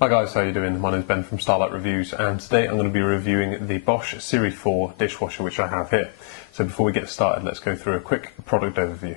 Hi guys, how are you doing? My name is Ben from Starlight Reviews, and today I'm going to be reviewing the Bosch Serie 4 dishwasher which I have here. So before we get started, let's go through a quick product overview.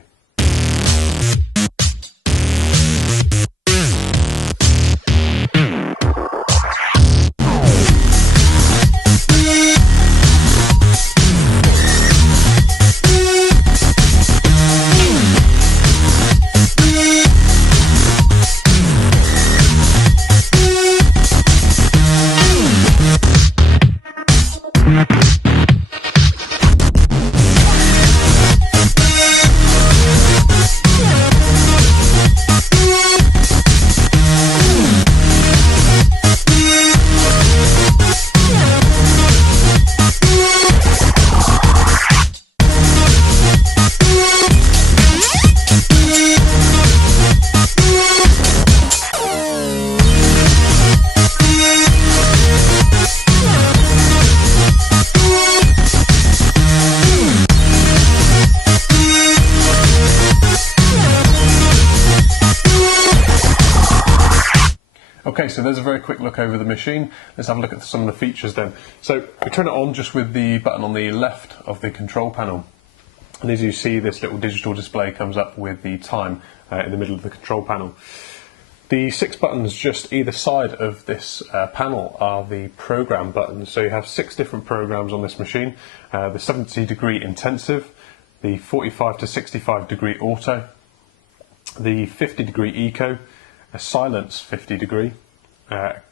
Okay, so there's a very quick look over the machine. Let's have a look at some of the features then. So we turn it on just with the button on the left of the control panel. And as you see, this little digital display comes up with the time in the middle of the control panel. The 6 buttons just either side of this panel are the program buttons. So you have 6 different programs on this machine. The 70-degree intensive, the 45 to 65-degree auto, the 50-degree eco, a silence 50 degree,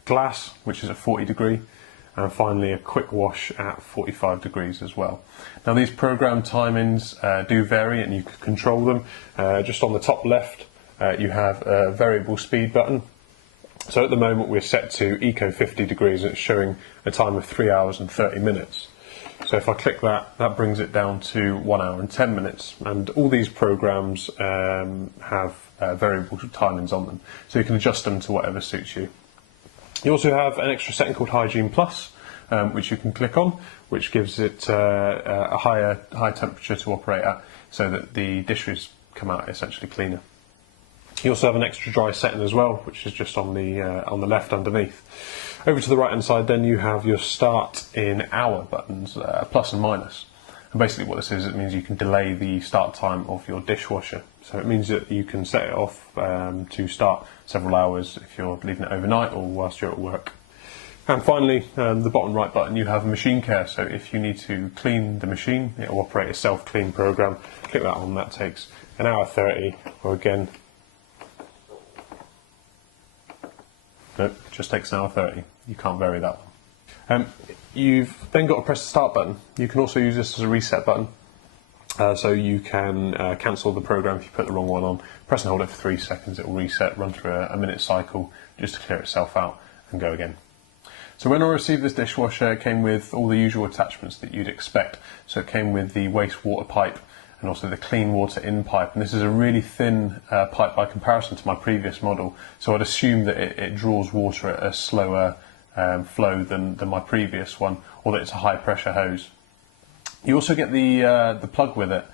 glass which is at 40 degree, and finally a quick wash at 45 degrees as well. Now these program timings do vary and you can control them. Just on the top left you have a variable speed button. So at the moment we're set to eco 50 degrees and it's showing a time of 3 hours and 30 minutes. So if I click that, that brings it down to 1 hour and 10 minutes. And all these programs have variable timings on them, so you can adjust them to whatever suits you. You also have an extra setting called Hygiene Plus, which you can click on, which gives it a high temperature to operate at, so that the dishes come out essentially cleaner. You also have an extra dry setting as well, which is just on the left underneath. Over to the right hand side then you have your start in hour buttons, plus and minus. And basically what this is, it means you can delay the start time of your dishwasher. So it means that you can set it off to start several hours if you're leaving it overnight or whilst you're at work. And finally, the bottom right button, you have machine care. So if you need to clean the machine, it will operate a self-clean program. Click that on, that takes 1 hour 30, or again, nope, it just takes 1 hour 30. You can't vary that one. You've then got to press the start button. You can also use this as a reset button. So you can cancel the program if you put the wrong one on. Press and hold it for 3 seconds, it will reset, run through a minute cycle just to clear itself out and go again. So when I received this dishwasher, it came with all the usual attachments that you'd expect. So it came with the wastewater pipe and also the clean water in pipe. And this is a really thin pipe by comparison to my previous model. So I'd assume that it draws water at a slower flow than my previous one, or that it's a high pressure hose. You also get the plug with it,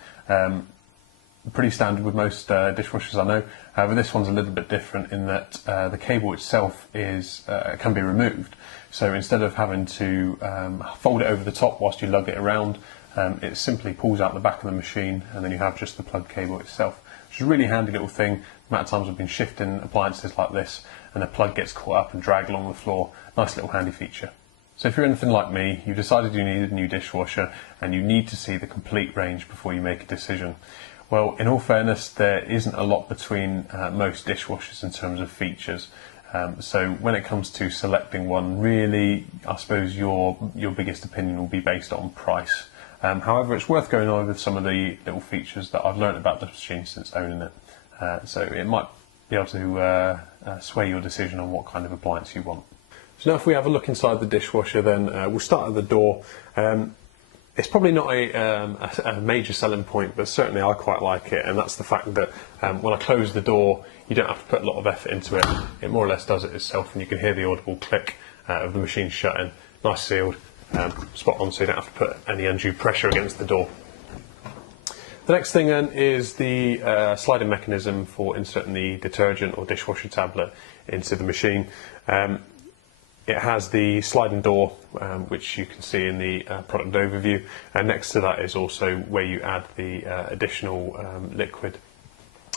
pretty standard with most dishwashers I know. However, this one's a little bit different in that the cable itself can be removed. So instead of having to fold it over the top whilst you lug it around, it simply pulls out the back of the machine and then you have just the plug cable itself, which is a really handy little thing. The amount of times I've been shifting appliances like this and the plug gets caught up and dragged along the floor. Nice little handy feature. So if you're anything like me, you've decided you need a new dishwasher and you need to see the complete range before you make a decision. Well, in all fairness, there isn't a lot between most dishwashers in terms of features. So when it comes to selecting one, really, I suppose your biggest opinion will be based on price. However, it's worth going over with some of the little features that I've learned about the machine since owning it. So it might be able to sway your decision on what kind of appliance you want. So now if we have a look inside the dishwasher, then we'll start at the door. It's probably not a major selling point, but certainly I quite like it, and that's the fact that when I close the door, you don't have to put a lot of effort into it. It more or less does it itself, and you can hear the audible click of the machine shutting. Nice sealed, spot on, so you don't have to put any undue pressure against the door. The next thing then is the sliding mechanism for inserting the detergent or dishwasher tablet into the machine. It has the sliding door, which you can see in the product overview, and next to that is also where you add the additional liquid.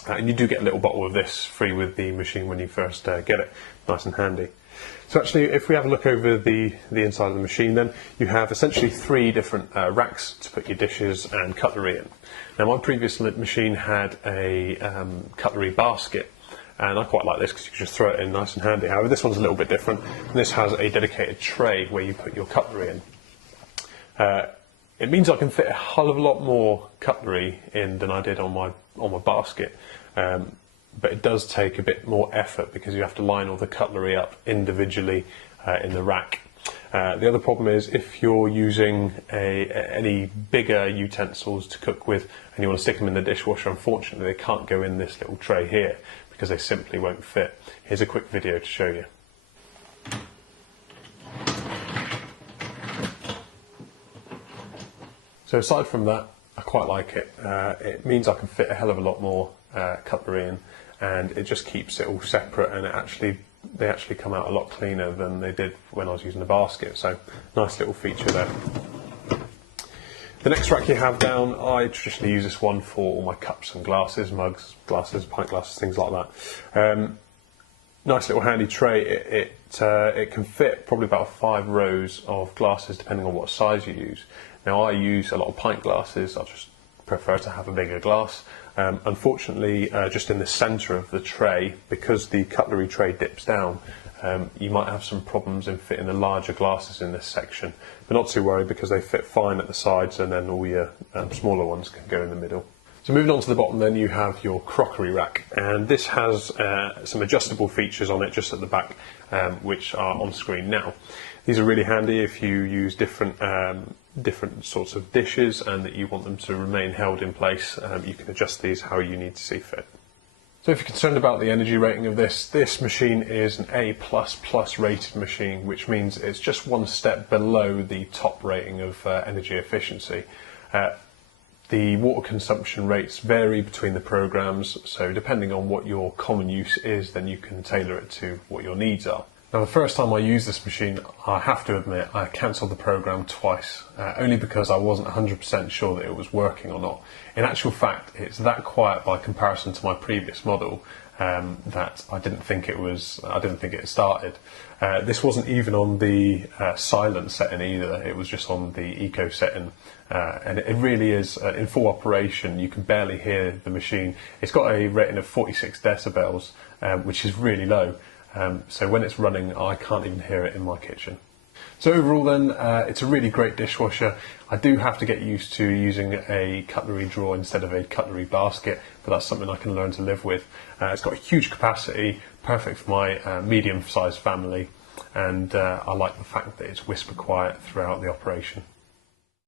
And you do get a little bottle of this free with the machine when you first get it, nice and handy. So actually, if we have a look over the inside of the machine, then you have essentially 3 different racks to put your dishes and cutlery in. Now my previous machine had a cutlery basket, and I quite like this because you can just throw it in nice and handy. However, this one's a little bit different. This has a dedicated tray where you put your cutlery in. It means I can fit a hell of a lot more cutlery in than I did on my basket, but it does take a bit more effort because you have to line all the cutlery up individually in the rack. The other problem is if you're using any bigger utensils to cook with and you want to stick them in the dishwasher, unfortunately they can't go in this little tray here because they simply won't fit. Here's a quick video to show you. So aside from that, I quite like it. It means I can fit a hell of a lot more cutlery in, and it just keeps it all separate, and they actually come out a lot cleaner than they did when I was using the basket. So nice little feature there. The next rack you have down, I traditionally use this one for all my cups and glasses, mugs, glasses, pint glasses, things like that. Nice little handy tray. It can fit probably about 5 rows of glasses depending on what size you use. Now I use a lot of pint glasses, I just prefer to have a bigger glass. Unfortunately, just in the centre of the tray, because the cutlery tray dips down, you might have some problems in fitting the larger glasses in this section, but not too worried because they fit fine at the sides, and then all your smaller ones can go in the middle. So moving on to the bottom, then you have your crockery rack, and this has some adjustable features on it just at the back, which are on screen now. These are really handy if you use different sorts of dishes and that you want them to remain held in place. You can adjust these how you need to see fit. So if you're concerned about the energy rating of this machine is an A++ rated machine, which means it's just one step below the top rating of energy efficiency. The water consumption rates vary between the programs, so depending on what your common use is, then you can tailor it to what your needs are. Now the first time I used this machine, I have to admit, I cancelled the program twice, only because I wasn't 100% sure that it was working or not. In actual fact, it's that quiet by comparison to my previous model that I didn't think it started. This wasn't even on the silent setting either, it was just on the eco setting. And it really is, in full operation, you can barely hear the machine. It's got a rating of 46 decibels, which is really low. So when it's running, I can't even hear it in my kitchen. So overall then, it's a really great dishwasher. I do have to get used to using a cutlery drawer instead of a cutlery basket, but that's something I can learn to live with. It's got a huge capacity, perfect for my medium-sized family, and I like the fact that it's whisper quiet throughout the operation.